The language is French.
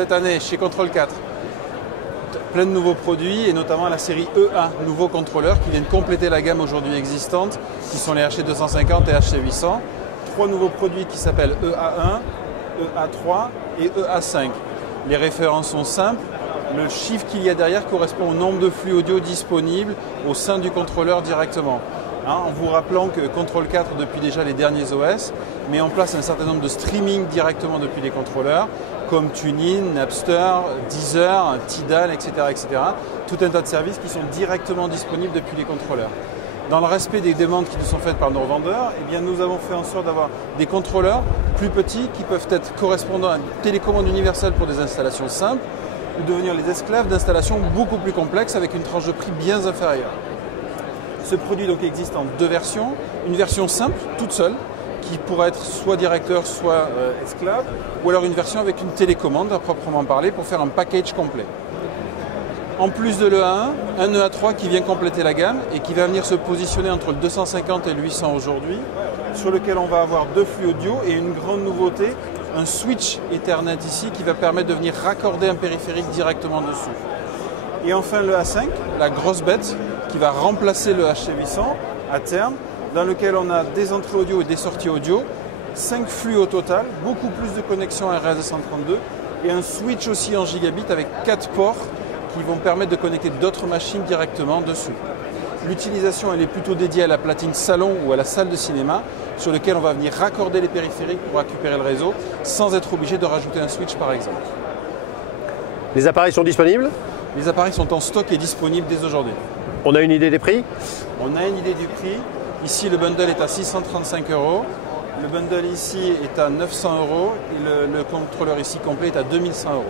cette année chez Control 4, plein de nouveaux produits et notamment la série EA, nouveaux contrôleurs qui viennent compléter la gamme aujourd'hui existante, qui sont les HC250 et HC800. 3 nouveaux produits qui s'appellent EA1, EA3 et EA5. Les références sont simples. Le chiffre qu'il y a derrière correspond au nombre de flux audio disponibles au sein du contrôleur directement. En vous rappelant que Control 4, depuis déjà les derniers OS, met en place un certain nombre de streaming directement depuis les contrôleurs, comme TuneIn, Napster, Deezer, Tidal, etc., etc. Tout un tas de services qui sont directement disponibles depuis les contrôleurs. Dans le respect des demandes qui nous sont faites par nos vendeurs, eh bien, nous avons fait en sorte d'avoir des contrôleurs plus petits qui peuvent être correspondants à une télécommande universelle pour des installations simples ou devenir les esclaves d'installations beaucoup plus complexes avec une tranche de prix bien inférieure. Ce produit donc existe en 2 versions. Une version simple, toute seule, qui pourra être soit directeur, soit esclave, ou alors une version avec une télécommande à proprement parler pour faire un package complet. En plus de l'EA1, un EA3 qui vient compléter la gamme et qui va venir se positionner entre le 250 et le 800 aujourd'hui, sur lequel on va avoir 2 flux audio et une grande nouveauté, un switch Ethernet ici qui va permettre de venir raccorder un périphérique directement dessus. Et enfin le A5, la grosse bête, qui va remplacer le HC800 à terme, dans lequel on a des entrées audio et des sorties audio, 5 flux au total, beaucoup plus de connexions RS232 et un switch aussi en gigabit avec 4 ports qui vont permettre de connecter d'autres machines directement dessus. L'utilisation elle est plutôt dédiée à la platine salon ou à la salle de cinéma sur lequel on va venir raccorder les périphériques pour récupérer le réseau sans être obligé de rajouter un switch par exemple. Les appareils sont disponibles? Les appareils sont en stock et disponibles dès aujourd'hui. On a une idée des prix? On a une idée du prix. Ici, le bundle est à 635 €. Le bundle ici est à 900 € et le contrôleur ici complet est à 2100 €.